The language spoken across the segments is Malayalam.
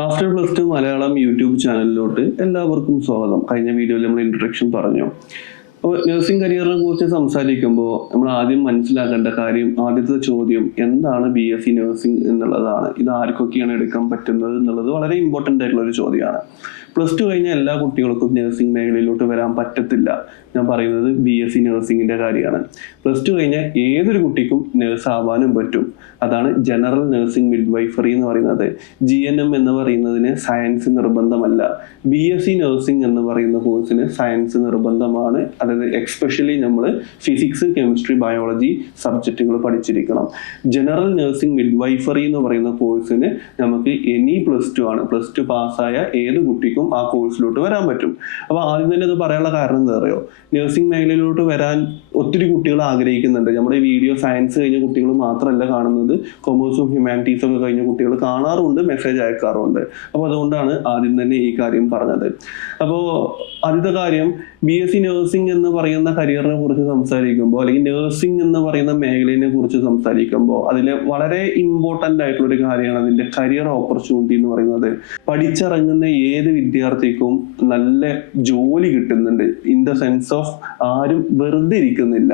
After plus two Malayalam YouTube ചാനലിലോട്ട് എല്ലാവർക്കും സ്വാഗതം. കഴിഞ്ഞ വീഡിയോയിൽ നമ്മൾ ഇൻട്രൊഡക്ഷൻ പറഞ്ഞു. അപ്പോൾ നഴ്സിംഗ് കരിയറിനെ കുറിച്ച് സംസാരിക്കുമ്പോൾ നമ്മൾ ആദ്യം മനസ്സിലാക്കേണ്ട കാര്യം, ആദ്യത്തെ ചോദ്യം എന്താണ് BSc നഴ്സിംഗ് എന്നുള്ളതാണ്. ഇത് ആർക്കൊക്കെയാണ് എടുക്കാൻ പറ്റുന്നത് എന്നുള്ളത് വളരെ ഇമ്പോർട്ടൻ്റ് ആയിട്ടുള്ള ഒരു ചോദ്യമാണ്. പ്ലസ് ടു കഴിഞ്ഞ എല്ലാ കുട്ടികൾക്കും നഴ്സിംഗ് മേഖലയിലോട്ട് വരാൻ പറ്റത്തില്ല. ഞാൻ പറയുന്നത് BSc നഴ്സിംഗിന്റെ കാര്യമാണ്. പ്ലസ് ടു കഴിഞ്ഞ ഏതൊരു കുട്ടിക്കും നഴ്സ് ആവാനും പറ്റും. അതാണ് ജനറൽ നഴ്സിംഗ് മിഡ്വൈഫറി എന്ന് പറയുന്നത്. GNM എന്ന് പറയുന്നതിന് സയൻസ് നിർബന്ധമല്ല. BSc നഴ്സിംഗ് എന്ന് പറയുന്ന കോഴ്സിന് സയൻസ് നിർബന്ധമാണ്. അതായത് എക്സ്പെഷ്യലി നമ്മൾ ഫിസിക്സ്, കെമിസ്ട്രി, ബയോളജി സബ്ജക്റ്റുകൾ പഠിച്ചിരിക്കണം. ജനറൽ നഴ്സിംഗ് മിഡ്വൈഫറി എന്ന് പറയുന്ന കോഴ്സിന് നമുക്ക് എനി പ്ലസ് ടു ആണ്. പ്ലസ് ടു പാസ്സായ ഏത് കുട്ടിക്കും ആ കോഴ്സിലോട്ട് വരാൻ പറ്റും. അപ്പോൾ ആദ്യം തന്നെ ഇത് പറയാനുള്ള കാരണം എന്താ അറിയോ? നഴ്സിംഗ് മേഖലയിലോട്ട് വരാൻ ഒത്തിരി കുട്ടികൾ ആഗ്രഹിക്കുന്നുണ്ട്. നമ്മുടെ വീഡിയോ സയൻസ് കഴിഞ്ഞ കുട്ടികൾ മാത്രമല്ല കാണുന്നത്, കൊമേഴ്സും ഹ്യൂമാനിറ്റീസും ഒക്കെ കഴിഞ്ഞ കുട്ടികൾ കാണാറുണ്ട്, മെസ്സേജ് അയക്കാറുണ്ട്. അപ്പോൾ അതുകൊണ്ടാണ് ആദ്യം തന്നെ ഈ കാര്യം പറഞ്ഞത്. അപ്പോൾ ആദ്യത്തെ കാര്യം, BSc നഴ്സിംഗ് എന്ന് പറയുന്ന കരിയറിനെ കുറിച്ച് സംസാരിക്കുമ്പോൾ, അല്ലെങ്കിൽ നഴ്സിംഗ് എന്ന് പറയുന്ന മേഖലയെ കുറിച്ച് സംസാരിക്കുമ്പോൾ അതിൽ വളരെ ഇമ്പോർട്ടൻ്റ് ആയിട്ടുള്ള ഒരു കാര്യമാണ് അതിൻ്റെ കരിയർ ഓപ്പർച്യൂണിറ്റി എന്ന് പറയുന്നത്. പഠിച്ചിറങ്ങുന്ന ഏത് വിദ്യാർത്ഥിക്കും നല്ല ജോലി കിട്ടുന്നുണ്ട്. ഇൻ ദ സെൻസ് ഓഫ് ആരും വെറുതെ ഇരിക്കുന്നില്ല.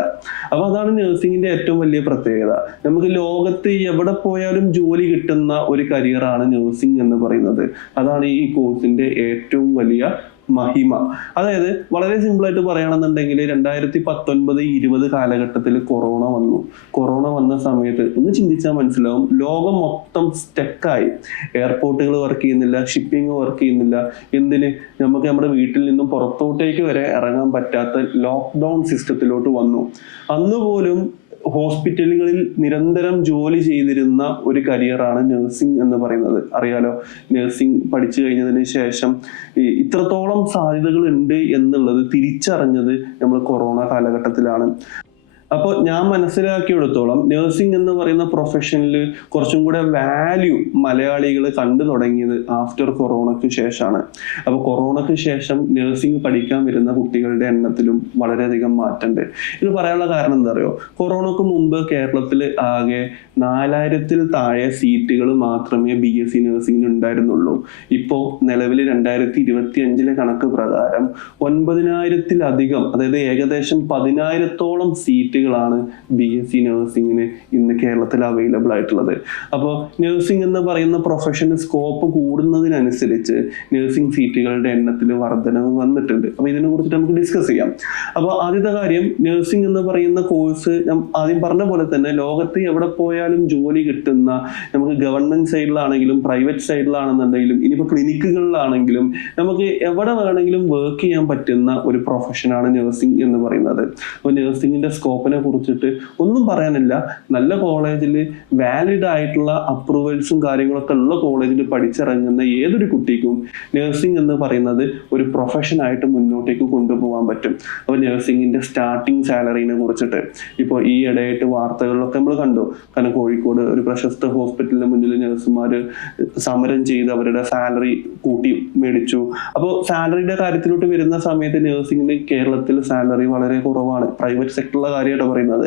അപ്പൊ അതാണ് നഴ്സിംഗിന്റെ ഏറ്റവും വലിയ പ്രത്യേകത. നമുക്ക് ലോകത്ത് എവിടെ പോയാലും ജോലി കിട്ടുന്ന ഒരു കരിയറാണ് നഴ്സിംഗ് എന്ന് പറയുന്നത്. അതാണ് ഈ കോഴ്സിന്റെ ഏറ്റവും വലിയ മഹിമ. അതായത് വളരെ സിമ്പിൾ ആയിട്ട് പറയുകയാണെന്നുണ്ടെങ്കിൽ 2019-20 കാലഘട്ടത്തിൽ കൊറോണ വന്നു. കൊറോണ വന്ന സമയത്ത് ഒന്ന് ചിന്തിച്ചാൽ മനസ്സിലാവും, ലോകം മൊത്തം സ്റ്റക്കായി. എയർപോർട്ടുകൾ വർക്ക് ചെയ്യുന്നില്ല, ഷിപ്പിംഗ് വർക്ക് ചെയ്യുന്നില്ല. എന്തിന്, നമുക്ക് നമ്മുടെ വീട്ടിൽ നിന്നും പുറത്തോട്ടേക്ക് വരെ ഇറങ്ങാൻ പറ്റാത്ത ലോക്ക്ഡൗൺ സിസ്റ്റത്തിലോട്ട് വന്നു. അന്ന് പോലും ഹോസ്പിറ്റലുകളിൽ നിരന്തരം ജോലി ചെയ്തിരുന്ന ഒരു കരിയറാണ് നഴ്സിംഗ് എന്ന് പറയുന്നത്. അറിയാലോ, നഴ്സിംഗ് പഠിച്ചു കഴിഞ്ഞതിന് ശേഷം ഇത്രത്തോളം സാധ്യതകൾ ഉണ്ട് എന്നുള്ളത് തിരിച്ചറിഞ്ഞത് നമ്മൾ കൊറോണ കാലഘട്ടത്തിലാണ്. അപ്പോൾ ഞാൻ മനസ്സിലാക്കിയെടുത്തോളം നഴ്സിംഗ് എന്ന് പറയുന്ന പ്രൊഫഷനിൽ കുറച്ചും കൂടെ വാല്യൂ മലയാളികൾ കണ്ടു തുടങ്ങിയത് ആഫ്റ്റർ കൊറോണയ്ക്ക് ശേഷമാണ്. അപ്പോൾ കൊറോണയ്ക്ക് ശേഷം നഴ്സിംഗ് പഠിക്കാൻ വരുന്ന കുട്ടികളുടെ എണ്ണത്തിലും വളരെയധികം മാറ്റമുണ്ട്. ഇത് പറയാനുള്ള കാരണം എന്താ അറിയോ? കൊറോണയ്ക്ക് മുമ്പ് കേരളത്തിൽ ആകെ 4000-ൽ താഴെ സീറ്റുകൾ മാത്രമേ BSc നഴ്സിംഗിന് ഉണ്ടായിരുന്നുള്ളൂ. ഇപ്പോൾ നിലവിൽ 2025 കണക്ക് പ്രകാരം 9000-ലധികം, അതായത് ഏകദേശം 10,000-ഓളം സീറ്റുകളാണ് BSc നഴ്സിംഗിന് ഇന്ന് കേരളത്തിൽ അവൈലബിൾ ആയിട്ടുള്ളത്. അപ്പോൾ നഴ്സിംഗ് എന്ന് പറയുന്ന പ്രൊഫഷന് സ്കോപ്പ് കൂടുന്നതിനനുസരിച്ച് നഴ്സിംഗ് സീറ്റുകളുടെ എണ്ണത്തിൽ വർധനവ് വന്നിട്ടുണ്ട്. അപ്പോൾ ഇതിനെ കുറിച്ചിട്ട് നമുക്ക് ഡിസ്കസ് ചെയ്യാം. അപ്പോൾ ആദ്യത്തെ കാര്യം, നഴ്സിംഗ് എന്ന് പറയുന്ന കോഴ്സ് ഞാൻ ആദ്യം പറഞ്ഞ പോലെ തന്നെ ലോകത്ത് എവിടെ പോയാലും ജോലി കിട്ടുന്ന, നമുക്ക് ഗവൺമെന്റ് സൈഡിലാണെങ്കിലും പ്രൈവറ്റ് സൈഡിലാണെന്നുണ്ടെങ്കിലും ഇനിയിപ്പോൾ ക്ലിനിക്കുകളിലാണെങ്കിലും നമുക്ക് എവിടെ വേണമെങ്കിലും വർക്ക് ചെയ്യാൻ പറ്റുന്ന ഒരു പ്രൊഫഷനാണ് നഴ്സിംഗ് എന്ന് പറയുന്നത്. അപ്പോൾ നഴ്സിംഗിന്റെ സ്കോപ്പിനെ കുറിച്ചിട്ട് ഒന്നും പറയാനില്ല. നല്ല കോളേജിൽ വാലിഡ് ആയിട്ടുള്ള അപ്രൂവൽസും കാര്യങ്ങളൊക്കെ ഉള്ള കോളേജിൽ പഠിച്ചിറങ്ങുന്ന ഏതൊരു കുട്ടിക്കും നഴ്സിംഗ് എന്ന് പറയുന്നത് ഒരു പ്രൊഫഷനായിട്ട് മുന്നോട്ടേക്ക് കൊണ്ടുപോകാൻ പറ്റും. അപ്പോൾ നഴ്സിംഗിന്റെ സ്റ്റാർട്ടിങ് സാലറിനെ കുറിച്ചിട്ട് ഇപ്പോൾ ഈ ഇടയായിട്ട് വാർത്തകളിലൊക്കെ നമ്മൾ കണ്ടു. കാരണം കോഴിക്കോട് ഒരു പ്രശസ്ത ഹോസ്പിറ്റലിന് മുന്നിൽ നഴ്സുമാർ സമരം ചെയ്ത് അവരുടെ സാലറി കൂട്ടി മേടിച്ചു. അപ്പോൾ സാലറിയുടെ കാര്യത്തിലോട്ട് വരുന്ന സമയത്ത് നഴ്സിംഗിന് കേരളത്തിൽ സാലറി വളരെ കുറവാണ്. പ്രൈവറ്റ് സെക്ടറിലെ കാര്യമായിട്ട് പറയുന്നത്,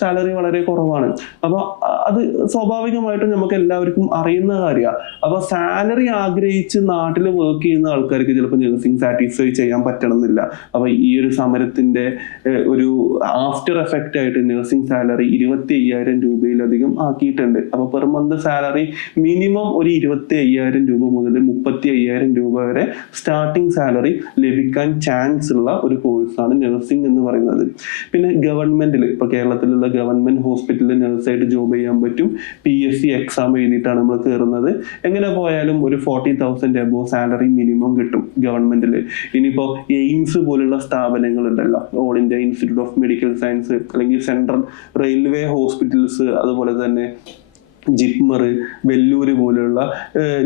സാലറി വളരെ കുറവാണ്. അപ്പൊ അത് സ്വാഭാവികമായിട്ടും നമുക്ക് എല്ലാവർക്കും അറിയുന്ന കാര്യമാണ്. അപ്പൊ സാലറി ആഗ്രഹിച്ച് നാട്ടിൽ വർക്ക് ചെയ്യുന്ന ആൾക്കാർക്ക് ചിലപ്പോൾ നഴ്സിംഗ് സാറ്റിസ്ഫൈ ചെയ്യാൻ പറ്റണമെന്നില്ല. അപ്പൊ ഈ ഒരു സമരത്തിന്റെ ഒരു ആഫ്റ്റർ എഫക്റ്റ് ആയിട്ട് നഴ്സിംഗ് സാലറി 25,000 രൂപയിലധികം ആക്കിയിട്ടുണ്ട്. അപ്പൊ പെർ മന്ത് സാലറി മിനിമം ഒരു 25,000 രൂപ മുതൽ 35,000 രൂപ വരെ സ്റ്റാർട്ടിംഗ് സാലറി ലഭിക്കാൻ ചാൻസ് ഉള്ള ഒരു കോഴ്സാണ് നഴ്സിംഗ് എന്ന് പറയുന്നത്. പിന്നെ ഗവൺമെന്റിൽ, ഇപ്പൊ കേരളത്തിലുള്ള ഗവൺമെന്റ് ഹോസ്പിറ്റലിൽ നഴ്സായിട്ട് ജോബ് ചെയ്യാൻ പറ്റും. PSc എക്സാം എഴുതിയിട്ടാണ് നമ്മൾ കയറുന്നത്. എങ്ങനെ പോയാലും ഒരു 40,000 എബോവ് സാലറി മിനിമം കിട്ടും ഗവൺമെന്റിൽ. ഇനിയിപ്പോ എയിംസ് പോലുള്ള സ്ഥാപനങ്ങൾ ഉണ്ടല്ലോ, all India institute of medical science, അല്ലെങ്കിൽ സെൻട്രൽ റെയിൽവേ ഹോസ്പിറ്റൽസ്, അതുപോലെ തന്നെ ജിപ്മർ, വെല്ലൂർ പോലുള്ള,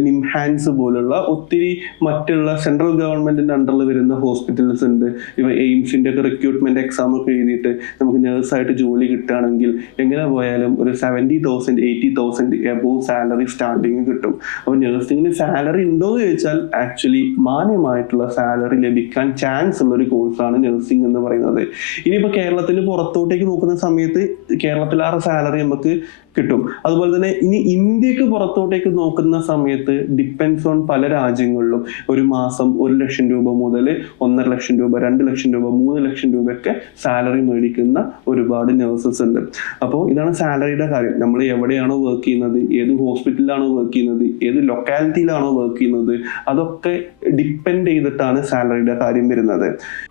നിംഹാൻസ് പോലുള്ള ഒത്തിരി മറ്റുള്ള സെൻട്രൽ ഗവൺമെന്റിന്റെ അണ്ടറിൽ വരുന്ന ഹോസ്പിറ്റൽസ് ഉണ്ട്. ഇവ എയിംസിന്റെ ഒക്കെ റിക്രൂട്ട്മെന്റ് എക്സാം ഒക്കെ എഴുതിയിട്ട് നമുക്ക് നേഴ്സായിട്ട് ജോലി കിട്ടുകയാണെങ്കിൽ എങ്ങനെ പോയാലും ഒരു 70,000 80,000 എബോവ് സാലറി സ്റ്റാർട്ടിങ് കിട്ടും. അപ്പോൾ നഴ്സിംഗിന് സാലറി ഉണ്ടോ എന്ന് ചോദിച്ചാൽ ആക്ച്വലി മാന്യമായിട്ടുള്ള സാലറി ലഭിക്കാൻ ചാൻസ് ഉള്ള ഒരു കോഴ്സാണ് നഴ്സിംഗ് എന്ന് പറയുന്നത്. ഇനിയിപ്പോൾ കേരളത്തിന് പുറത്തോട്ടേക്ക് നോക്കുന്ന സമയത്ത് കേരളത്തിലാറ് സാലറി നമുക്ക് കിട്ടും. അതുപോലെ തന്നെ ഇനി ഇന്ത്യക്ക് പുറത്തോട്ടേക്ക് നോക്കുന്ന സമയത്ത് ഡിപ്പെൻസ് ഓൺ പല രാജ്യങ്ങളിലും ഒരു മാസം 1 ലക്ഷം രൂപ മുതൽ 1.5 ലക്ഷം രൂപ, 2 ലക്ഷം രൂപ, 3 ലക്ഷം രൂപയൊക്കെ സാലറി മേടിക്കുന്ന ഒരുപാട് നഴ്സസ് ഉണ്ട്. അപ്പോൾ ഇതാണ് സാലറിയുടെ കാര്യം. നമ്മൾ എവിടെയാണോ വർക്ക് ചെയ്യുന്നത്, ഏത് ഹോസ്പിറ്റലിലാണോ വർക്ക് ചെയ്യുന്നത്, ഏത് ലൊക്കാലിറ്റിയിലാണോ വർക്ക് ചെയ്യുന്നത്, അതൊക്കെ ഡിപ്പെൻഡ് ചെയ്തിട്ടാണ് സാലറിയുടെ കാര്യം വരുന്നത്.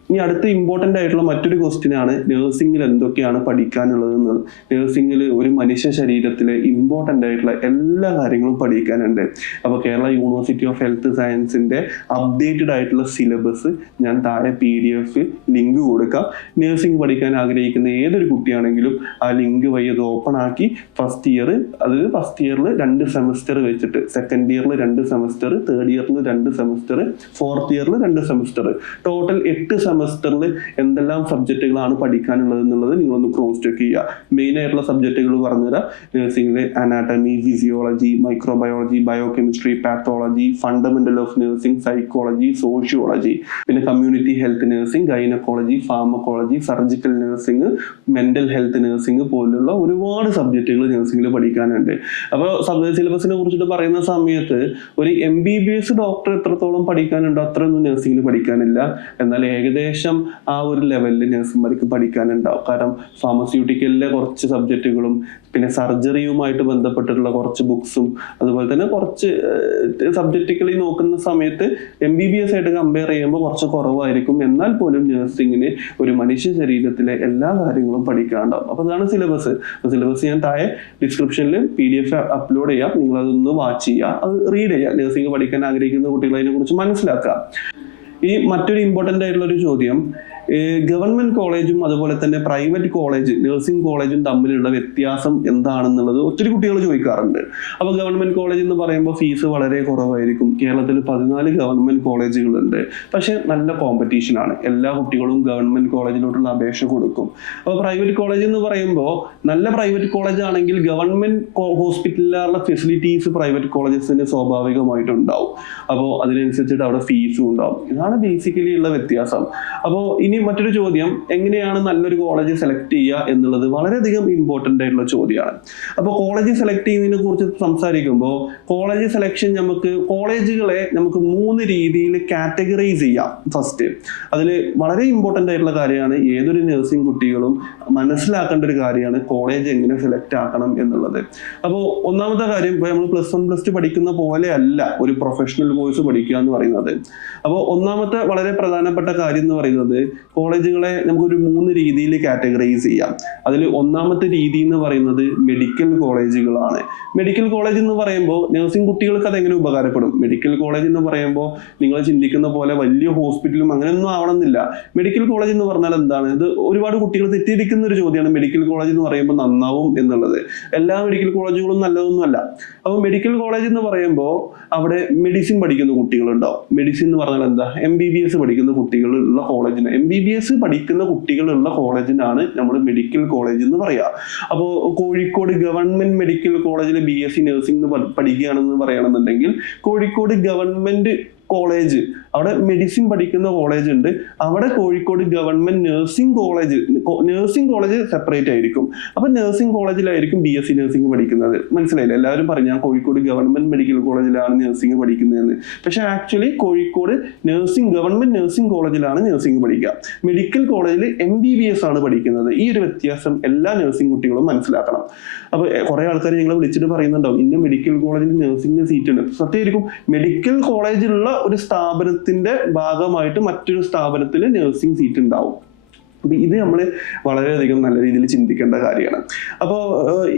ഇനി അടുത്ത ഇമ്പോർട്ടൻ്റ് ആയിട്ടുള്ള മറ്റൊരു ക്വസ്റ്റ്യൻ ആണ് നഴ്സിംഗിൽ എന്തൊക്കെയാണ് പഠിക്കാനുള്ളത് എന്നുള്ളത്. നഴ്സിംഗിൽ ഒരു മനുഷ്യ ശരീരത്തിലെ ഇമ്പോർട്ടൻ്റ് ആയിട്ടുള്ള എല്ലാ കാര്യങ്ങളും പഠിക്കാനുണ്ട്. അപ്പോൾ കേരള യൂണിവേഴ്സിറ്റി ഓഫ് ഹെൽത്ത് സയൻസിന്റെ അപ്ഡേറ്റഡ് ആയിട്ടുള്ള സിലബസ് ഞാൻ താഴെ PDF ലിങ്ക് കൊടുക്കാം. നഴ്സിംഗ് പഠിക്കാൻ ആഗ്രഹിക്കുന്ന ഏതൊരു കുട്ടിയാണെങ്കിലും ആ ലിങ്ക് വഴി അത് ഓപ്പൺ ആക്കി ഫസ്റ്റ് ഇയറിൽ 2 സെമസ്റ്റർ വെച്ചിട്ട്, സെക്കൻഡ് ഇയറിൽ 2 സെമസ്റ്റർ, തേർഡ് ഇയറിൽ 2 സെമസ്റ്റർ, ഫോർത്ത് ഇയറിൽ 2 സെമസ്റ്റർ, ടോട്ടൽ 8 സെമസ്റ്ററിൽ എന്തെല്ലാം സബ്ജക്റ്റുകളാണ് പഠിക്കാനുള്ളത് എന്നുള്ളത് നിങ്ങളൊന്ന് ക്രോസ് ചെക്ക് ചെയ്യുക. മെയിൻ ആയിട്ടുള്ള സബ്ജക്റ്റുകൾ പറഞ്ഞുതരാം. നഴ്സിംഗിലെ anatomy, physiology, microbiology, biochemistry, pathology, fundamental of nursing, psychology, sociology, പിന്നെ community health nursing, gynaecology, pharmacology, surgical nursing, mental health nursing പോലുള്ള ഒരുപാട് സബ്ജക്റ്റുകൾ നഴ്സിംഗിൽ പഠിക്കാനുണ്ട്. അപ്പോൾ സിലബസിനെ കുറിച്ചിട്ട് പറയുന്ന സമയത്ത് ഒരു MBBS ഡോക്ടർ എത്രത്തോളം പഠിക്കാനുണ്ടോ അത്രയൊന്നും നഴ്സിംഗിൽ പഠിക്കാനില്ല. എന്നാൽ ഏകദേശം ആ ഒരു ലെവലിൽ നഴ്സുമാർക്ക് പഠിക്കാനുണ്ടാവും. കാരണം ഫാർമസ്യൂട്ടിക്കലിലെ കുറച്ച് സബ്ജക്റ്റുകളും പിന്നെ സർജറിയുമായിട്ട് ബന്ധപ്പെട്ടിട്ടുള്ള കുറച്ച് ബുക്സും അതുപോലെ തന്നെ കുറച്ച് സബ്ജക്റ്റുകളിൽ നോക്കുന്ന സമയത്ത് MBBS ആയിട്ട് കമ്പയർ ചെയ്യുമ്പോൾ കുറച്ച് കുറവായിരിക്കും. എന്നാൽ പോലും നഴ്സിംഗിന് ഒരു മനുഷ്യ ശരീരത്തിലെ എല്ലാ കാര്യങ്ങളും പഠിക്കാനുണ്ടാവും. അപ്പോൾ അതാണ് സിലബസ്. സിലബസ് ഞാൻ താഴെ ഡിസ്ക്രിപ്ഷനിൽ PDF അപ്ലോഡ് ചെയ്യാം. നിങ്ങളതൊന്ന് വാച്ച് ചെയ്യുക, അത് റീഡ് ചെയ്യുക. നഴ്സിംഗ് പഠിക്കാൻ ആഗ്രഹിക്കുന്ന കുട്ടികൾ അതിനെ കുറിച്ച് മനസ്സിലാക്കുക. ഈ മറ്റൊരു ഇമ്പോർട്ടൻ്റ് ആയിട്ടുള്ള ഒരു ചോദ്യം, ഗവൺമെന്റ് കോളേജും അതുപോലെ തന്നെ പ്രൈവറ്റ് കോളേജ്, നഴ്സിംഗ് കോളേജും തമ്മിലുള്ള വ്യത്യാസം എന്താണെന്നുള്ളത് ഒത്തിരി കുട്ടികൾ ചോദിക്കാറുണ്ട്. അപ്പോൾ ഗവൺമെന്റ് കോളേജ് എന്ന് പറയുമ്പോൾ ഫീസ് വളരെ കുറവായിരിക്കും. കേരളത്തിൽ 14 ഗവൺമെന്റ് കോളേജുകളുണ്ട്. പക്ഷെ നല്ല കോമ്പറ്റീഷനാണ്. എല്ലാ കുട്ടികളും ഗവൺമെന്റ് കോളേജിലോട്ടുള്ള അപേക്ഷ കൊടുക്കും. അപ്പോൾ പ്രൈവറ്റ് കോളേജ് എന്ന് പറയുമ്പോൾ നല്ല പ്രൈവറ്റ് കോളേജ് ആണെങ്കിൽ ഗവൺമെന്റ് ഹോസ്പിറ്റലിലുള്ള ഫെസിലിറ്റീസ് പ്രൈവറ്റ് കോളേജസിന് സ്വാഭാവികമായിട്ടുണ്ടാവും. അപ്പോൾ അതിനനുസരിച്ചിട്ട് അവിടെ ഫീസും ഉണ്ടാവും. ഇതാണ് ബേസിക്കലി ഉള്ള വ്യത്യാസം. അപ്പോൾ ഇനി മറ്റൊരു ചോദ്യം, എങ്ങനെയാണ് നല്ലൊരു കോളേജ് സെലക്ട് ചെയ്യുക എന്നുള്ളത് വളരെയധികം ഇമ്പോർട്ടൻ്റ് ആയിട്ടുള്ള ചോദ്യമാണ്. അപ്പോൾ കോളേജ് സെലക്ട് ചെയ്യുന്നതിനെ കുറിച്ച് സംസാരിക്കുമ്പോൾ കോളേജ് സെലക്ഷൻ കോളേജുകളെ നമുക്ക് 3 രീതിയിൽ കാറ്റഗറൈസ് ചെയ്യാം. ഫസ്റ്റ്, അതിൽ വളരെ ഇമ്പോർട്ടൻ്റ് ആയിട്ടുള്ള കാര്യമാണ്, ഏതൊരു നഴ്സിംഗ് കുട്ടികളും മനസ്സിലാക്കേണ്ട ഒരു കാര്യമാണ് കോളേജ് എങ്ങനെ സെലക്ട് ആക്കണം എന്നുള്ളത്. അപ്പോൾ ഒന്നാമത്തെ കാര്യം, ഇപ്പോൾ നമ്മൾ +1 +2 പഠിക്കുന്ന പോലെ അല്ല ഒരു പ്രൊഫഷണൽ കോഴ്സ് പഠിക്കുക എന്ന് പറയുന്നത്. അപ്പോൾ ഒന്നാമത്തെ വളരെ പ്രധാനപ്പെട്ട കാര്യം എന്ന് പറയുന്നത്, കോളേജുകളെ നമുക്കൊരു 3 രീതിയിൽ കാറ്റഗറൈസ് ചെയ്യാം. അതിൽ ഒന്നാമത്തെ രീതി എന്ന് പറയുന്നത് മെഡിക്കൽ കോളേജുകളാണ്. മെഡിക്കൽ കോളേജ് എന്ന് പറയുമ്പോൾ നഴ്സിംഗ് കുട്ടികൾക്ക് അതെങ്ങനെ ഉപകാരപ്പെടും? മെഡിക്കൽ കോളേജ് എന്ന് പറയുമ്പോൾ നിങ്ങൾ ചിന്തിക്കുന്ന പോലെ വലിയ ഹോസ്പിറ്റലും അങ്ങനെയൊന്നും ആവണമെന്നില്ല. മെഡിക്കൽ കോളേജ് എന്ന് പറഞ്ഞാൽ എന്താണ്? ഇത് ഒരുപാട് കുട്ടികൾ തെറ്റിയിരിക്കുന്ന ഒരു ചോദ്യമാണ്. മെഡിക്കൽ കോളേജ് എന്ന് പറയുമ്പോൾ നന്നാവും എന്നുള്ളത്. എല്ലാ മെഡിക്കൽ കോളേജുകളും നല്ലതൊന്നുമല്ല. അപ്പോൾ മെഡിക്കൽ കോളേജ് എന്ന് പറയുമ്പോൾ അവിടെ മെഡിസിൻ പഠിക്കുന്ന കുട്ടികളുണ്ടാവും. മെഡിസിൻ എന്ന് പറഞ്ഞാൽ എന്താ? MBBS പഠിക്കുന്ന കുട്ടികളുള്ള കോളേജിന്, MBBS പഠിക്കുന്ന കുട്ടികളുള്ള കോളേജിനാണ് നമ്മൾ മെഡിക്കൽ കോളേജ് എന്ന് പറയുക. അപ്പോൾ കോഴിക്കോട് ഗവൺമെന്റ് മെഡിക്കൽ കോളേജിൽ BSc നഴ്സിംഗ് പഠിക്കുകയാണെന്ന് പറയണമെന്നുണ്ടെങ്കിൽ കോഴിക്കോട് ഗവൺമെന്റ് കോളേജ്, അവിടെ മെഡിസിൻ പഠിക്കുന്ന കോളേജ് ഉണ്ട്. അവിടെ Kozhikode government nursing college separate ആയിരിക്കും. അപ്പൊ നഴ്സിംഗ് കോളേജിലായിരിക്കും BSc നഴ്സിംഗ് പഠിക്കുന്നത്. മനസ്സിലായില്ല? എല്ലാവരും പറഞ്ഞു ഞാൻ കോഴിക്കോട് ഗവൺമെന്റ് മെഡിക്കൽ കോളേജിലാണ് നഴ്സിംഗ് പഠിക്കുന്നതെന്ന്. പക്ഷെ ആക്ച്വലി കോഴിക്കോട് ഗവൺമെന്റ് നഴ്സിംഗ് കോളേജിലാണ് നഴ്സിംഗ് പഠിക്കുക. മെഡിക്കൽ കോളേജിൽ MBBS ആണ് പഠിക്കുന്നത്. ഈ ഒരു വ്യത്യാസം എല്ലാ നഴ്സിംഗ് കുട്ടികളും മനസ്സിലാക്കണം. അപ്പൊ കുറെ ആൾക്കാർ നിങ്ങളെ വിളിച്ചിട്ട് പറയുന്നുണ്ടാവും, ഇന്ന മെഡിക്കൽ കോളേജിൽ നഴ്സിംഗ് സീറ്റ് ഉണ്ട്. സത്യമായിരിക്കും, മെഡിക്കൽ കോളേജിലുള്ള ഒരു സ്ഥാപനത്തിന്റെ ഭാഗമായിട്ട് മറ്റൊരു സ്ഥാപനത്തിൽ നഴ്സിംഗ് സീറ്റ് ഉണ്ടാവും. അപ്പൊ ഇത് നമ്മൾ വളരെയധികം നല്ല രീതിയിൽ ചിന്തിക്കേണ്ട കാര്യമാണ്. അപ്പോൾ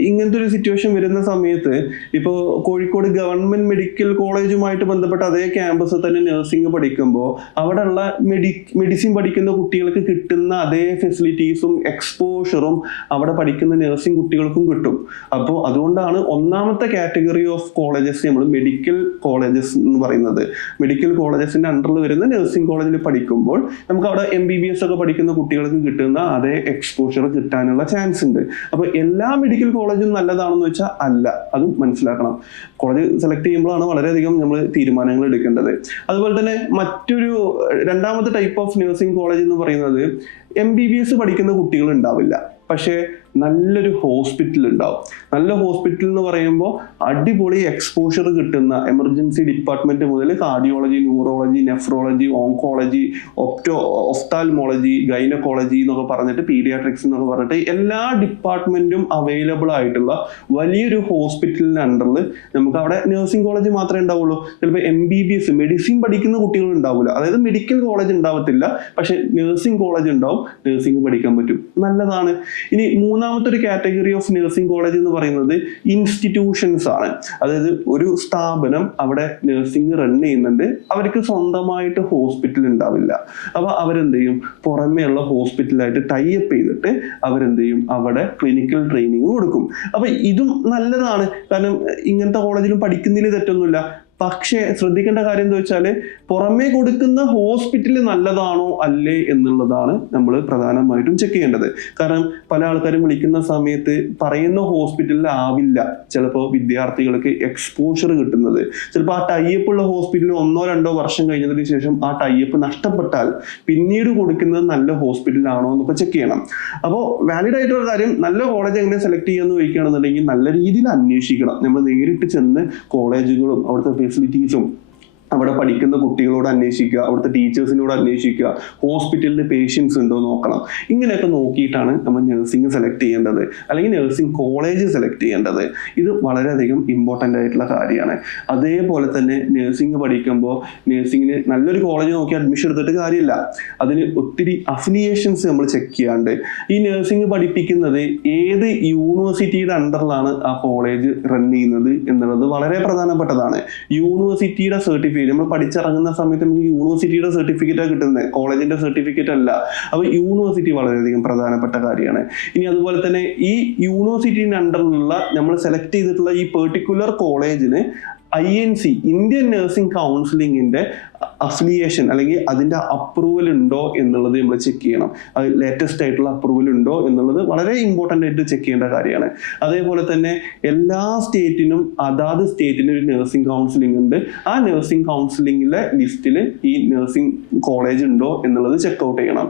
ഇങ്ങനത്തെ ഒരു സിറ്റുവേഷൻ വരുന്ന സമയത്ത് ഇപ്പോൾ കോഴിക്കോട് ഗവൺമെന്റ് മെഡിക്കൽ കോളേജുമായിട്ട് ബന്ധപ്പെട്ട അതേ ക്യാമ്പസ് തന്നെ നഴ്സിംഗ് പഠിക്കുമ്പോൾ അവിടെയുള്ള മെഡിസിൻ പഠിക്കുന്ന കുട്ടികൾക്ക് കിട്ടുന്ന അതേ ഫെസിലിറ്റീസും എക്സ്പോഷറും അവിടെ പഠിക്കുന്ന നഴ്സിംഗ് കുട്ടികൾക്കും കിട്ടും. അപ്പോൾ അതുകൊണ്ടാണ് ഒന്നാമത്തെ കാറ്റഗറി ഓഫ് കോളേജസ് നമ്മൾ മെഡിക്കൽ കോളേജസ് എന്ന് പറയുന്നത്. മെഡിക്കൽ കോളേജസിന്റെ അണ്ടറിൽ വരുന്ന നഴ്സിംഗ് കോളേജിൽ പഠിക്കുമ്പോൾ നമുക്ക് അവിടെ MBBS ഒക്കെ പഠിക്കുന്ന കുട്ടികൾക്ക് കിട്ടുന്ന അതേ എക്സ്പോഷർ കിട്ടാനുള്ള ചാൻസ് ഉണ്ട്. അപ്പൊ എല്ലാ മെഡിക്കൽ കോളേജും നല്ലതാണെന്ന് വെച്ചാൽ അല്ല, അതും മനസ്സിലാക്കണം. കോളേജ് സെലക്ട് ചെയ്യുമ്പോഴാണ് വളരെയധികം നമ്മൾ തീരുമാനങ്ങൾ എടുക്കേണ്ടത്. അതുപോലെ തന്നെ രണ്ടാമത്തെ ടൈപ്പ് ഓഫ് നഴ്സിംഗ് കോളേജ് എന്ന് പറയുന്നത് MBBS പഠിക്കുന്ന കുട്ടികൾ ഉണ്ടാവില്ല, പക്ഷേ നല്ലൊരു ഹോസ്പിറ്റൽ ഉണ്ടാവും. നല്ല ഹോസ്പിറ്റൽ എന്ന് പറയുമ്പോൾ അടിപൊളി എക്സ്പോഷർ കിട്ടുന്ന എമർജൻസി ഡിപ്പാർട്ട്മെന്റ് മുതൽ cardiology, neurology, nephrology, oncology, ophthalmology, gynaecology എന്നൊക്കെ പറഞ്ഞിട്ട് പീഡിയാട്രിക്സ് എന്നൊക്കെ പറഞ്ഞിട്ട് എല്ലാ ഡിപ്പാർട്ട്മെന്റും അവൈലബിൾ ആയിട്ടുള്ള വലിയൊരു ഹോസ്പിറ്റലിന്റെ അണ്ടറിൽ നമുക്ക് അവിടെ നഴ്സിംഗ് കോളേജ് മാത്രമേ ഉണ്ടാവുള്ളൂ. ചിലപ്പോൾ MBBS മെഡിസിൻ പഠിക്കുന്ന കുട്ടികൾ ഉണ്ടാവില്ല. അതായത് മെഡിക്കൽ കോളേജ് ഉണ്ടാവത്തില്ല, പക്ഷെ നഴ്സിംഗ് കോളേജ് ഉണ്ടാവും, നഴ്സിംഗ് പഠിക്കാൻ പറ്റും. നല്ലതാണ്. ഇനി മൂന്നാമത്തെ ഒരു കാറ്റഗറി ഓഫ് നഴ്സിംഗ് കോളേജ് എന്ന് പറയുന്നത് ഇൻസ്റ്റിറ്റ്യൂഷൻസ് ആണ്. അതായത് ഒരു സ്ഥാപനം അവിടെ നഴ്സിംഗ് റൺ ചെയ്യുന്നുണ്ട്, അവർക്ക് സ്വന്തമായിട്ട് ഹോസ്പിറ്റൽ ഉണ്ടാവില്ല. അപ്പൊ അവരെന്ത് ചെയ്യും, പുറമേ ഉള്ള ഹോസ്പിറ്റലായിട്ട് ടൈ അപ്പ് ചെയ്തിട്ട് അവരെന്ത് ചെയ്യും, അവിടെ ക്ലിനിക്കൽ ട്രെയിനിങ് കൊടുക്കും. അപ്പൊ ഇതും നല്ലതാണ്, കാരണം ഇങ്ങനത്തെ കോളേജിലും പഠിക്കുന്നതിൽ തെറ്റൊന്നുമില്ല. പക്ഷേ ശ്രദ്ധിക്കേണ്ട കാര്യം എന്താ വെച്ചാൽ പുറമേ കൊടുക്കുന്ന ഹോസ്പിറ്റൽ നല്ലതാണോ അല്ലേ എന്നുള്ളതാണ് നമ്മൾ പ്രധാനമായിട്ടും ചെക്ക് ചെയ്യേണ്ടത്. കാരണം പല ആൾക്കാരും വിളിക്കുന്ന സമയത്ത് പറയുന്ന ഹോസ്പിറ്റലിൽ ആവില്ല ചിലപ്പോൾ വിദ്യാർത്ഥികൾക്ക് എക്സ്പോഷർ കിട്ടുന്നത്. ചിലപ്പോൾ ആ ടൈപ്പ് ഉള്ള ഹോസ്പിറ്റലിൽ 1-2 വർഷം കഴിഞ്ഞതിന് ശേഷം ആ ടൈപ്പ് നഷ്ടപ്പെട്ടാൽ പിന്നീട് കൊടുക്കുന്നത് നല്ല ഹോസ്പിറ്റലാണോ എന്നൊക്കെ ചെക്ക് ചെയ്യണം. അപ്പോൾ വാലിഡ് ആയിട്ടുള്ള കാര്യം, നല്ല കോളേജ് എങ്ങനെ സെലക്ട് ചെയ്യാന്ന് ചോദിക്കുകയാണെന്നുണ്ടെങ്കിൽ നല്ല രീതിയിൽ അന്വേഷിക്കണം. നമ്മൾ നേരിട്ട് ചെന്ന് കോളേജുകളും അവിടുത്തെ ഫെസിലിറ്റീസും അവിടെ പഠിക്കുന്ന കുട്ടികളോട് അന്വേഷിക്കുക, അവിടുത്തെ ടീച്ചേഴ്സിനോട് അന്വേഷിക്കുക, ഹോസ്പിറ്റലിൽ പേഷ്യൻസ് ഉണ്ടോ നോക്കണം. ഇങ്ങനെയൊക്കെ നോക്കിയിട്ടാണ് നമ്മൾ നഴ്സിംഗ് സെലക്ട് ചെയ്യേണ്ടത്, അല്ലെങ്കിൽ നഴ്സിംഗ് കോളേജ് സെലക്ട് ചെയ്യേണ്ടത്. ഇത് വളരെയധികം ഇമ്പോർട്ടൻ്റ് ആയിട്ടുള്ള കാര്യമാണ്. അതേപോലെ തന്നെ നഴ്സിംഗ് പഠിക്കുമ്പോൾ നഴ്സിംഗിന് നല്ലൊരു കോളേജ് നോക്കി അഡ്മിഷൻ എടുത്തിട്ട് കാര്യമില്ല. അതിന് ഒത്തിരി അഫിലിയേഷൻസ് നമ്മൾ ചെക്ക് ചെയ്യാണ്ട്. ഈ നഴ്സിംഗ് പഠിപ്പിക്കുന്നത് ഏത് യൂണിവേഴ്സിറ്റിയുടെ അണ്ടറിലാണ് ആ കോളേജ് റൺ ചെയ്യുന്നത് എന്നുള്ളത് വളരെ പ്രധാനപ്പെട്ടതാണ്. യൂണിവേഴ്സിറ്റിയുടെ സർട്ടിഫിക്കറ്റ് നമ്മൾ പഠിച്ചിറങ്ങുന്ന സമയത്ത് നമുക്ക് യൂണിവേഴ്സിറ്റിയുടെ സർട്ടിഫിക്കറ്റാണ് കിട്ടുന്നത്, കോളേജിന്റെ സർട്ടിഫിക്കറ്റ് അല്ല. അപ്പൊ യൂണിവേഴ്സിറ്റി വളരെയധികം പ്രധാനപ്പെട്ട കാര്യമാണ്. ഇനി അതുപോലെ തന്നെ ഈ യൂണിവേഴ്സിറ്റിന്റെ അണ്ടറിലുള്ള നമ്മൾ സെലക്ട് ചെയ്തിട്ടുള്ള ഈ പെർട്ടിക്കുലർ കോളേജിന് INC ഇന്ത്യൻ നഴ്സിംഗ് കൗൺസിലിങ്ങിന്റെ അഫിലിയേഷൻ അല്ലെങ്കിൽ അതിന്റെ അപ്രൂവൽ ഉണ്ടോ എന്നുള്ളത് നമ്മൾ ചെക്ക് ചെയ്യണം. അത് ലേറ്റസ്റ്റ് ആയിട്ടുള്ള അപ്രൂവൽ ഉണ്ടോ എന്നുള്ളത് വളരെ ഇമ്പോർട്ടൻ്റ് ആയിട്ട് ചെക്ക് ചെയ്യേണ്ട കാര്യമാണ്. അതേപോലെ തന്നെ എല്ലാ സ്റ്റേറ്റിനും അതാത് സ്റ്റേറ്റിന് ഒരു നഴ്സിംഗ് കൗൺസിലിംഗ് ഉണ്ട്. ആ നഴ്സിംഗ് കൗൺസിലിംഗിലെ ലിസ്റ്റിൽ ഈ നഴ്സിംഗ് കോളേജ് ഉണ്ടോ എന്നുള്ളത് ചെക്ക് ഔട്ട് ചെയ്യണം.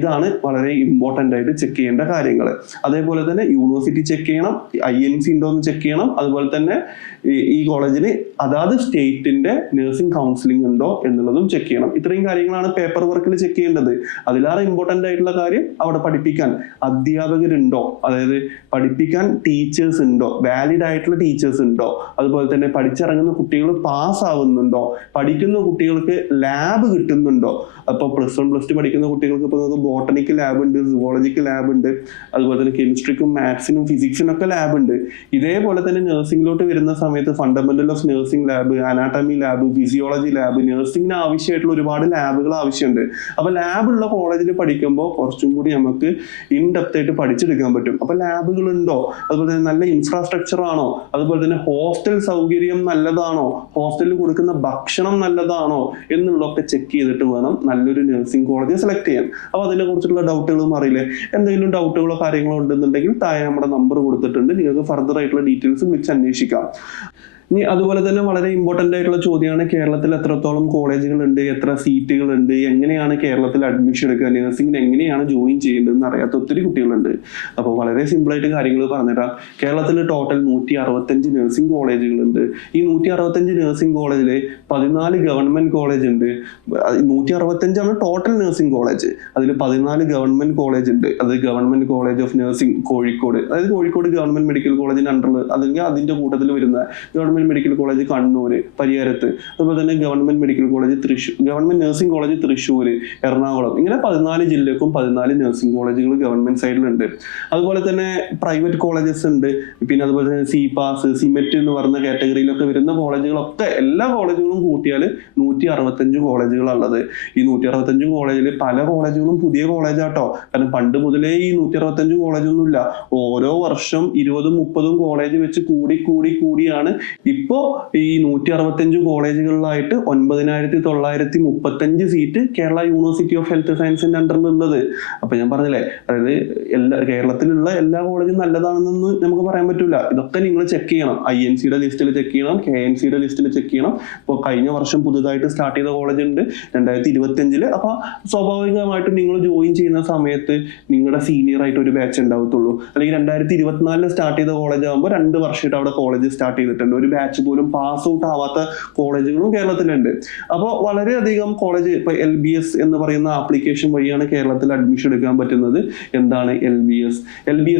ഇതാണ് വളരെ ഇമ്പോർട്ടൻ്റ് ആയിട്ട് ചെക്ക് ചെയ്യേണ്ട കാര്യങ്ങൾ. അതേപോലെ തന്നെ യൂണിവേഴ്സിറ്റി ചെക്ക് ചെയ്യണം, INC ഉണ്ടോ എന്ന് ചെക്ക് ചെയ്യണം. അതുപോലെ തന്നെ ഈ കോളേജിന് അതാത് സ്റ്റേറ്റിന്റെ നഴ്സിംഗ് കൗൺസിലിംഗ് ഉണ്ടോ എന്നുള്ളതും ചെക്ക് ചെയ്യണം. ഇത്രയും കാര്യങ്ങളാണ് പേപ്പർ വർക്കിൽ ചെക്ക് ചെയ്യേണ്ടത്. അതിലേറെ ഇമ്പോർട്ടൻ്റ് ആയിട്ടുള്ള കാര്യം അവിടെ പഠിപ്പിക്കാൻ അധ്യാപകരുണ്ടോ, അതായത് പഠിപ്പിക്കാൻ ടീച്ചേഴ്സ് ഉണ്ടോ, വാലിഡ് ആയിട്ടുള്ള ടീച്ചേഴ്സ് ഉണ്ടോ, അതുപോലെ തന്നെ പഠിച്ചിറങ്ങുന്ന കുട്ടികൾ പാസ് ആവുന്നുണ്ടോ, പഠിക്കുന്ന കുട്ടികൾക്ക് ലാബ് കിട്ടുന്നുണ്ടോ. അപ്പോൾ +1 +2 പഠിക്കുന്ന കുട്ടികൾക്ക് ഇപ്പോൾ നമുക്ക് ബോട്ടണിക്ക് ലാബ് ഉണ്ട്, സുവോളജിക്ക് ലാബ് ഉണ്ട്, അതുപോലെ തന്നെ കെമിസ്ട്രിക്കും മാത്സിനും ഫിസിക്സിനും ഒക്കെ ലാബ് ഉണ്ട്. ഇതേപോലെ തന്നെ നഴ്സിംഗിലോട്ട് വരുന്ന സമയത്ത് fundamental of nursing lab, anatomy lab, physiology lab, നഴ്സിംഗിന് ആവശ്യമായിട്ടുള്ള ഒരുപാട് ലാബുകൾ ആവശ്യമുണ്ട്. അപ്പൊ ലാബുള്ള കോളേജിൽ പഠിക്കുമ്പോൾ കുറച്ചും കൂടി നമുക്ക് ഇൻഡെപ്ത് ആയിട്ട് പഠിച്ചെടുക്കാൻ പറ്റും. അപ്പൊ ലാബുകൾ ഉണ്ടോ, അതുപോലെ തന്നെ നല്ല ഇൻഫ്രാസ്ട്രക്ചർ ആണോ, അതുപോലെ തന്നെ ഹോസ്റ്റൽ സൗകര്യം നല്ലതാണോ, ഹോസ്റ്റലിൽ കൊടുക്കുന്ന ഭക്ഷണം നല്ലതാണോ എന്നുള്ളതൊക്കെ ചെക്ക് ചെയ്തിട്ട് വേണം നല്ലൊരു നഴ്സിംഗ് കോളേജ് സെലക്ട് ചെയ്യാൻ. അപ്പൊ അതിനെ കുറിച്ചുള്ള ഡൗട്ടുകളും അറിയില്ലേ, എന്തെങ്കിലും ഡൗട്ടുകളോ കാര്യങ്ങളോ ഉണ്ടെന്നുണ്ടെങ്കിൽ താഴെ നമ്മുടെ നമ്പർ കൊടുത്തിട്ടുണ്ട്, നിങ്ങൾക്ക് ഫർദർ ആയിട്ടുള്ള ഡീറ്റെയിൽസ് വിളിച്ച് അന്വേഷിക്കാം. ഇനി അതുപോലെ തന്നെ വളരെ ഇമ്പോർട്ടൻ്റ് ആയിട്ടുള്ള ചോദ്യമാണ്, കേരളത്തിൽ എത്രത്തോളം കോളേജുകൾ ഉണ്ട്, എത്ര സീറ്റുകൾ ഉണ്ട്, എങ്ങനെയാണ് കേരളത്തിൽ അഡ്മിഷൻ എടുക്കുക, നഴ്സിംഗിന് എങ്ങനെയാണ് ജോയിൻ ചെയ്യേണ്ടതെന്ന് അറിയാത്ത ഒത്തിരി കുട്ടികളുണ്ട്. അപ്പോൾ വളരെ സിമ്പിളായിട്ട് കാര്യങ്ങൾ പറഞ്ഞുതരാം. കേരളത്തിൽ ടോട്ടൽ 165 നഴ്സിംഗ് കോളേജുകളുണ്ട്. ഈ 165 നഴ്സിംഗ് കോളേജിൽ 14 ഗവൺമെന്റ് കോളേജ് ഉണ്ട്. 165 ടോട്ടൽ നഴ്സിംഗ് കോളേജ്. അതിൽ 14 ഗവൺമെന്റ് കോളേജ് ഉണ്ട്. അത് government college of nursing Kozhikode, അതായത് കോഴിക്കോട് ഗവൺമെന്റ് മെഡിക്കൽ കോളേജിന്റെ അണ്ടറിൽ, അല്ലെങ്കിൽ അതിന്റെ കൂട്ടത്തിൽ വരുന്ന ഗവൺമെന്റ് മെഡിക്കൽ കോളേജ് കണ്ണൂര്, പരിയാരത്ത്, അതുപോലെ തന്നെ government medical college Thrissur, government nursing college Thrissur, Ernakulam, ഇങ്ങനെ 14 ജില്ലക്കും 14 നഴ്സിംഗ് കോളേജുകൾ ഗവൺമെന്റ് സൈഡിലുണ്ട്. അതുപോലെ തന്നെ പ്രൈവറ്റ് കോളേജസ് ഉണ്ട്. പിന്നെ അതുപോലെ തന്നെ CPAS, CMET എന്ന് പറഞ്ഞ കാറ്റഗറിയിലൊക്കെ വരുന്ന കോളേജുകളൊക്കെ, എല്ലാ കോളേജുകളും കൂട്ടിയാൽ 165 കോളേജുകളുള്ളത്. ഈ 165 കോളേജിൽ പല കോളേജുകളും പുതിയ കോളേജാട്ടോ. കാരണം പണ്ട് മുതലേ ഈ 165 കോളേജൊന്നുമില്ല. ഓരോ വർഷം 20-30 കോളേജ് വെച്ച് കൂടിയാണ് ഇപ്പോ ഈ 165 കോളേജുകളിലായിട്ട് 9,935 seat Kerala university of health സയൻസിന്റെ അണ്ടറിലുള്ളത്. അപ്പൊ ഞാൻ പറഞ്ഞില്ലേ, അതായത് കേരളത്തിലുള്ള എല്ലാ കോളേജും നല്ലതാണെന്നൊന്നും നമുക്ക് പറയാൻ പറ്റൂല. ഇതൊക്കെ നിങ്ങൾ ചെക്ക് ചെയ്യണം. INC-യുടെ ലിസ്റ്റിൽ ചെക്ക് ചെയ്യണം, KMC-യുടെ ലിസ്റ്റിൽ ചെക്ക് ചെയ്യണം. ഇപ്പോൾ കഴിഞ്ഞ വർഷം പുതുതായിട്ട് സ്റ്റാർട്ട് ചെയ്ത കോളേജ് ഉണ്ട് 2025. അപ്പൊ സ്വാഭാവികമായിട്ടും നിങ്ങൾ ജോയിൻ ചെയ്യുന്ന സമയത്ത് നിങ്ങളുടെ സീനിയർ ആയിട്ട് ഒരു ബാച്ച് ഉണ്ടാവത്തുള്ളൂ. അല്ലെങ്കിൽ 2024 സ്റ്റാർട്ട് ചെയ്ത കോളേജ് ആകുമ്പോൾ 2 വർഷമായിട്ട് അവിടെ കോളേജ് സ്റ്റാർട്ട് ചെയ്തിട്ടുണ്ട്. ഒരു ബാച്ച് പോലും പാസ് ഔട്ട് ആവാത്ത കോളേജുകളും കേരളത്തിലുണ്ട്. അപ്പോൾ വളരെയധികം കോളേജ്, ഇപ്പൊ LBS എന്ന് പറയുന്ന ആപ്ലിക്കേഷൻ വഴിയാണ് കേരളത്തിൽ അഡ്മിഷൻ എടുക്കാൻ പറ്റുന്നത്. എന്താണ് LBS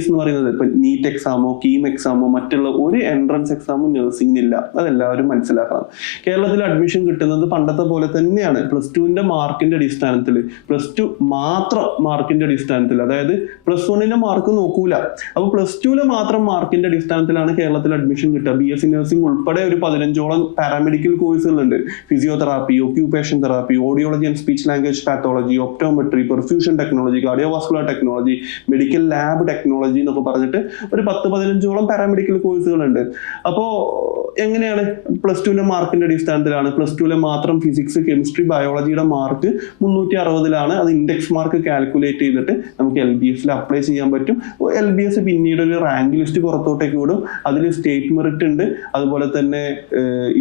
എന്ന് പറയുന്നത്? ഇപ്പൊ നീറ്റ് എക്സാമോ കീം എക്സാമോ മറ്റുള്ള ഒരു എൻട്രൻസ് എക്സാമോ നഴ്സിംഗിനില്ല. അതെല്ലാവരും മനസ്സിലാക്കണം. കേരളത്തിൽ അഡ്മിഷൻ കിട്ടുന്നത് പണ്ടത്തെ പോലെ തന്നെയാണ്. +2ന്റെ മാർക്കിന്റെ അടിസ്ഥാനത്തിൽ, +2 മാത്രം മാർക്കിന്റെ അടിസ്ഥാനത്തിൽ, അതായത് +1ന്റെ മാർക്ക് നോക്കൂല. അപ്പൊ +2ലെ മാത്രം മാർക്കിന്റെ അടിസ്ഥാനത്തിലാണ് കേരളത്തിൽ അഡ്മിഷൻ കിട്ടുക. BSc നഴ്സിംഗ് ഉൾപ്പെടെ ഒരു 15ഓളം പാരാമെഡിക്കൽ കോഴ്സുകളുണ്ട്. Physiotherapy, occupation therapy, audiology and speech language pathology, optometry, perfusion technology, cardiovascular technology, medical lab technology എന്നൊക്കെ പറഞ്ഞിട്ട് ഒരു 10-15ഓളം പാരാമെഡിക്കൽ കോഴ്സുകളുണ്ട്. അപ്പോ എങ്ങനെയാണ്? +2ന്റെ മാർക്കിന്റെ അടിസ്ഥാനത്തിലാണ്. +2ലെ മാത്രം ഫിസിക്സ്, കെമിസ്ട്രി, ബയോളജിയുടെ മാർക്ക് 360ലാണ്. അത് ഇൻഡെക്സ് മാർക്ക് കാൽക്കുലേറ്റ് ചെയ്തിട്ട് നമുക്ക് LBS അപ്ലൈ ചെയ്യാൻ പറ്റും. LBS പിന്നീട് ഒരു റാങ്ക് ലിസ്റ്റ് പുറത്തോട്ടേക്ക് വിടും. അതിൽ സ്റ്റേറ്റ് മെറിറ്റ് ഉണ്ട്, അതുപോലെ തന്നെ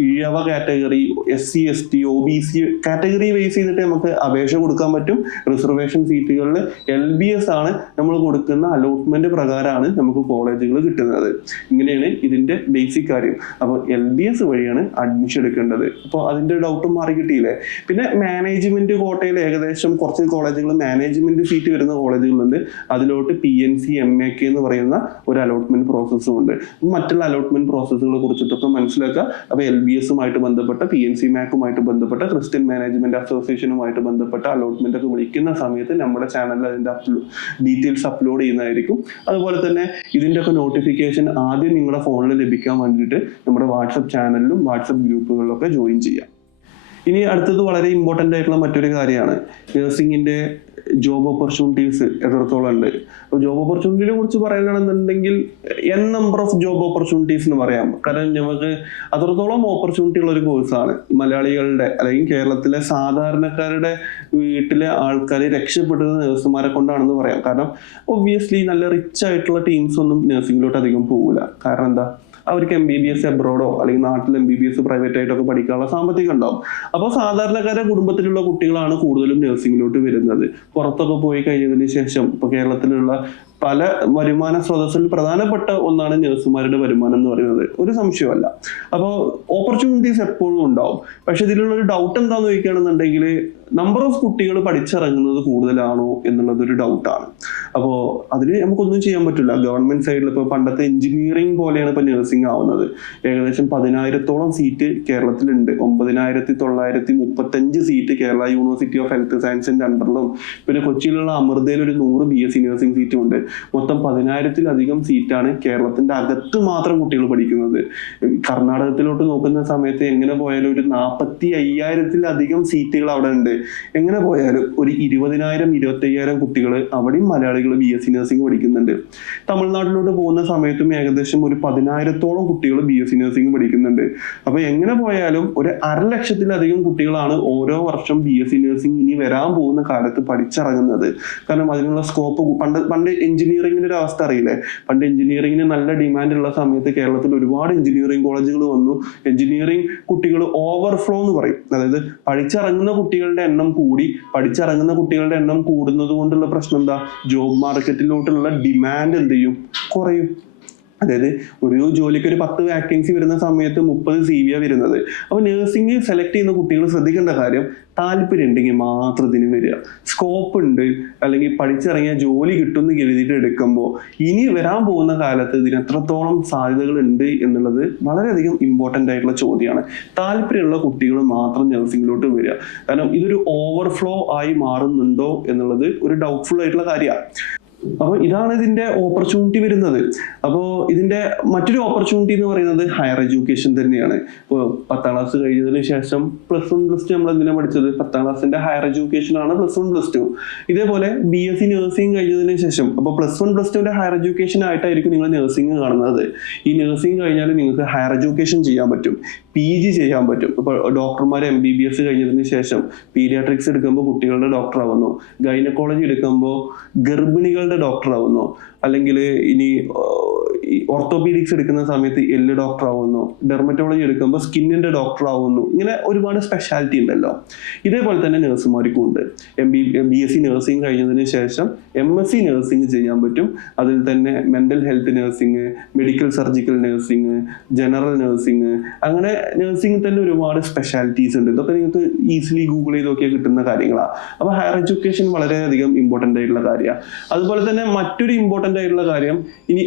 Ezhava category, SC ST OBC category base ചെയ്തിട്ട് നമുക്ക് അപേക്ഷ കൊടുക്കാൻ പറ്റും. റിസർവേഷൻ സീറ്റുകളിൽ LBS ആണ് നമ്മൾ കൊടുക്കുന്ന അലോട്ട്മെന്റ് പ്രകാരമാണ് നമുക്ക് കോളേജുകൾ കിട്ടുന്നത്. ഇങ്ങനെയാണ് ഇതിന്റെ ബേസിക് കാര്യം. അപ്പോൾ LBS വഴിയാണ് അഡ്മിഷൻ എടുക്കേണ്ടത്. അപ്പോൾ അതിന്റെ ഡൗട്ടും മാറി കിട്ടിയില്ലേ? പിന്നെ മാനേജ്മെന്റ് കോട്ടയിൽ ഏകദേശം കുറച്ച് കോളേജുകൾ മാനേജ്മെന്റ് സീറ്റ് വരുന്ന കോളേജുകളുണ്ട്. അതിലോട്ട് PNC MAK എന്ന് പറയുന്ന ഒരു അലോട്ട്മെന്റ് പ്രോസസ്സും ഉണ്ട്. മറ്റുള്ള അലോട്ട്മെന്റ് പ്രോസസ്സുകളെ കുറിച്ചിട്ടൊക്കെ മനസ്സിലാക്കുക. അപ്പോൾ LBS-ഉമായിട്ട് ബന്ധപ്പെട്ട, PNC MAK-ഉമായിട്ട് ബന്ധപ്പെട്ട, ക്രിസ്ത്യൻ മാനേജ്മെന്റ് അസോസിയേഷനുമായിട്ട് ബന്ധപ്പെട്ട അലോട്ട്മെന്റ് ഒക്കെ വിളിക്കുന്ന സമയത്ത് നമ്മുടെ ചാനലിൽ അതിന്റെ ഡീറ്റെയിൽസ് അപ്ലോഡ് ചെയ്യുന്നതായിരിക്കും. അതുപോലെ തന്നെ ഇതിന്റെ ഒക്കെ നോട്ടിഫിക്കേഷൻ ആദ്യം നിങ്ങളുടെ ഫോണിൽ ലഭിക്കാൻ വേണ്ടിയിട്ട് നമ്മുടെ വാട്സപ്പ് ചാനലിലും വാട്സപ്പ് ഗ്രൂപ്പുകളിലൊക്കെ ജോയിൻ ചെയ്യാം. ഇനി അടുത്തത് വളരെ ഇമ്പോർട്ടൻ്റ് ആയിട്ടുള്ള മറ്റൊരു കാര്യമാണ് നഴ്സിംഗിന്റെ ജോബ് ഓപ്പർച്യൂണിറ്റീസ് എത്രത്തോളം ഉണ്ട്. അപ്പോൾ ജോബ് ഓപ്പർച്യൂണിറ്റിയെ കുറിച്ച് പറയുകയാണെന്നുണ്ടെങ്കിൽ നമ്പർ ഓഫ് ജോബ് ഓപ്പർച്യൂണിറ്റീസ് എന്ന് പറയാം. കാരണം നമുക്ക് അത്രത്തോളം ഓപ്പർച്യൂണിറ്റി ഉള്ള ഒരു കോഴ്സാണ്. മലയാളികളുടെ അല്ലെങ്കിൽ കേരളത്തിലെ സാധാരണക്കാരുടെ വീട്ടിലെ ആൾക്കാർ രക്ഷപ്പെട്ടത് നഴ്സുമാരെ കൊണ്ടാണെന്ന് പറയാം. കാരണം ഒബ്വിയസ്ലി നല്ല റിച്ച് ആയിട്ടുള്ള ടീംസ് ഒന്നും നഴ്സിംഗിലോട്ട് അധികം പോകില്ല. കാരണം എന്താ? അവർക്ക് MBBS എബ്രോഡോ അല്ലെങ്കിൽ നാട്ടിൽ MBBS പ്രൈവറ്റ് ആയിട്ടൊക്കെ പഠിക്കാനുള്ള സാമ്പത്തികം ഉണ്ടാവും. അപ്പോൾ സാധാരണക്കാരുടെ കുടുംബത്തിലുള്ള കുട്ടികളാണ് കൂടുതലും നഴ്സിംഗിലോട്ട് വരുന്നത്. പുറത്തൊക്കെ പോയി കഴിഞ്ഞതിന് ശേഷം ഇപ്പൊ കേരളത്തിലുള്ള പല വരുമാന സ്രോതസ്സിൽ പ്രധാനപ്പെട്ട ഒന്നാണ് നഴ്സുമാരുടെ വരുമാനം എന്ന് പറയുന്നത്. ഒരു സംശയമല്ല. അപ്പോൾ ഓപ്പർച്യൂണിറ്റീസ് എപ്പോഴും ഉണ്ടാവും. പക്ഷെ ഇതിലുള്ള ഒരു ഡൗട്ട് എന്താന്ന് ചോദിക്കുകയാണെന്നുണ്ടെങ്കിൽ നമ്പർ ഓഫ് കുട്ടികൾ പഠിച്ചിറങ്ങുന്നത് കൂടുതലാണോ എന്നുള്ളതൊരു ഡൗട്ടാണ്. അപ്പോൾ അതിന് നമുക്കൊന്നും ചെയ്യാൻ പറ്റില്ല. ഗവൺമെന്റ് സൈഡിൽ ഇപ്പോൾ പണ്ടത്തെ എഞ്ചിനീയറിംഗ് പോലെയാണ് ഇപ്പൊ നഴ്സിംഗ് ആവുന്നത്. ഏകദേശം 10,000-ഓളം സീറ്റ് കേരളത്തിലുണ്ട്. 9,935 seat Kerala university of health സയൻസിന്റെ അണ്ടറിലും, പിന്നെ കൊച്ചിയിലുള്ള അമൃതയിൽ ഒരു 100 BSc നഴ്സിംഗ് സീറ്റും ഉണ്ട്. മൊത്തം 10,000-ലധികം സീറ്റാണ് കേരളത്തിന്റെ അകത്ത് മാത്രം കുട്ടികൾ പഠിക്കുന്നത്. കർണാടകത്തിലോട്ട് നോക്കുന്ന സമയത്ത് എങ്ങനെ പോയാലും ഒരു 45,000-ലധികം സീറ്റുകൾ അവിടെ ഉണ്ട്. എങ്ങനെ പോയാലും ഒരു 20,000-25,000 കുട്ടികൾ അവിടെയും മലയാളികൾ BSc നഴ്സിംഗ് പഠിക്കുന്നുണ്ട്. തമിഴ്നാട്ടിലോട്ട് പോകുന്ന സമയത്തും ഏകദേശം ഒരു 10,000-ഓളം കുട്ടികൾ BSc നഴ്സിംഗ് പഠിക്കുന്നുണ്ട്. അപ്പൊ എങ്ങനെ പോയാലും ഒരു 1,00,000-ലധികം കുട്ടികളാണ് ഓരോ വർഷം BSc നഴ്സിംഗ് ഇനി വരാൻ പോകുന്ന കാലത്ത് പഠിച്ചിറങ്ങുന്നത്. കാരണം അതിനുള്ള സ്കോപ്പ് പണ്ട് എഞ്ചിനീയറിംഗിന്റെ ഒരു അവസ്ഥ അറിയില്ലേ? പണ്ട് എഞ്ചിനീയറിംഗിന് നല്ല ഡിമാൻഡ് ഉള്ള സമയത്ത് കേരളത്തിൽ ഒരുപാട് എഞ്ചിനീയറിംഗ് കോളേജുകൾ വന്നു. എഞ്ചിനീയറിംഗ് കുട്ടികൾ ഓവർഫ്ലോ എന്ന് പറയും. അതായത് പഠിച്ചിറങ്ങുന്ന കുട്ടികളുടെ എണ്ണം കൂടി. പഠിച്ചിറങ്ങുന്ന കുട്ടികളുടെ എണ്ണം കൂടുന്നത് കൊണ്ടുള്ള പ്രശ്നം എന്താ? ജോബ് മാർക്കറ്റിലോട്ടുള്ള ഡിമാൻഡ് എന്ത് ചെയ്യും? കുറയും. അതായത് ഒരു ജോലിക്ക് ഒരു 10 വാക്കൻസി വരുന്ന സമയത്ത് 30 CV വരുന്നത്. അപ്പൊ നഴ്സിംഗ് സെലക്ട് ചെയ്യുന്ന കുട്ടികൾ ശ്രദ്ധിക്കേണ്ട കാര്യം, താല്പര്യം ഉണ്ടെങ്കിൽ മാത്രം ഇതിന് വരിക. സ്കോപ്പ് ഉണ്ട് അല്ലെങ്കിൽ പഠിച്ചിറങ്ങിയ ജോലി കിട്ടുമെന്ന് കരുതിയിട്ട് എടുക്കുമ്പോൾ ഇനി വരാൻ പോകുന്ന കാലത്ത് ഇതിന് എത്രത്തോളം സാധ്യതകൾ ഉണ്ട് എന്നുള്ളത് വളരെയധികം ഇമ്പോർട്ടൻ്റ് ആയിട്ടുള്ള ചോദ്യമാണ്. താല്പര്യമുള്ള കുട്ടികൾ മാത്രം നഴ്സിംഗിലോട്ട് വരിക. കാരണം ഇതൊരു ഓവർഫ്ലോ ആയി മാറുന്നുണ്ടോ എന്നുള്ളത് ഒരു ഡൗട്ട്ഫുൾ ആയിട്ടുള്ള കാര്യമാണ്. അപ്പോൾ ഇതാണ് ഇതിന്റെ ഓപ്പർച്യൂണിറ്റി വരുന്നത്. അപ്പോൾ ഇതിന്റെ മറ്റൊരു ഓപ്പർച്യൂണിറ്റി എന്ന് പറയുന്നത് ഹയർ എഡ്യൂക്കേഷൻ തന്നെയാണ്. ഇപ്പോൾ 10ാം ക്ലാസ് കഴിഞ്ഞതിന് ശേഷം +1 +2 നമ്മൾ എന്തിനാണ് പഠിച്ചത്? 10ാം ക്ലാസ്സിന്റെ ഹയർ എഡ്യൂക്കേഷൻ ആണ് +1 +2. ഇതേപോലെ BSc നഴ്സിംഗ് കഴിഞ്ഞതിന് ശേഷം അപ്പോൾ +1 +2ന്റെ ഹയർ എഡ്യൂക്കേഷൻ ആയിട്ടായിരിക്കും നിങ്ങൾ നഴ്സിംഗ് കാണുന്നത്. ഈ നഴ്സിംഗ് കഴിഞ്ഞാൽ നിങ്ങൾക്ക് ഹയർ എഡ്യൂക്കേഷൻ ചെയ്യാൻ പറ്റും, PG ചെയ്യാൻ പറ്റും. ഇപ്പോൾ ഡോക്ടർമാർ MBBS കഴിഞ്ഞതിന് ശേഷം പീഡിയാട്രിക്സ് എടുക്കുമ്പോൾ കുട്ടികളുടെ ഡോക്ടർ ആവുന്നു, ഗൈനക്കോളജി എടുക്കുമ്പോൾ ഗർഭിണികളുടെ ഡോക്ടർ ആവുന്നു, അല്ലെങ്കിൽ ഇനി ഓർത്തോപീഡിക്സ് എടുക്കുന്ന സമയത്ത് എല്ല് ഡോക്ടർ ആവുന്നു, ഡെർമറ്റോളജി എടുക്കുമ്പോൾ സ്കിന്നിന്റെ ഡോക്ടർ ആവുന്നു. ഇങ്ങനെ ഒരുപാട് സ്പെഷ്യാലിറ്റി ഉണ്ടല്ലോ. ഇതേപോലെ തന്നെ നഴ്സുമാർക്കും ഉണ്ട്. BSc നഴ്സിംഗ് കഴിഞ്ഞതിന് ശേഷം MSc നഴ്സിംഗ് ചെയ്യാൻ പറ്റും. അതിൽ തന്നെ mental health nursing, medical surgical nursing, general nursing, അങ്ങനെ നഴ്സിംഗ് തന്നെ ഒരുപാട് സ്പെഷ്യാലിറ്റീസ് ഉണ്ട്. ഇതൊക്കെ നിങ്ങൾക്ക് ഈസിലി ഗൂഗിൾ ചെയ്ത് നോക്കിയാൽ കിട്ടുന്ന കാര്യങ്ങളാണ്. അപ്പോൾ ഹയർ എഡ്യൂക്കേഷൻ വളരെയധികം ഇമ്പോർട്ടൻ്റ് ആയിട്ടുള്ള കാര്യമാണ്. അതുപോലെ തന്നെ മറ്റൊരു ഇമ്പോർട്ടൻ്റ് ആയിട്ടുള്ള കാര്യം, ഇനി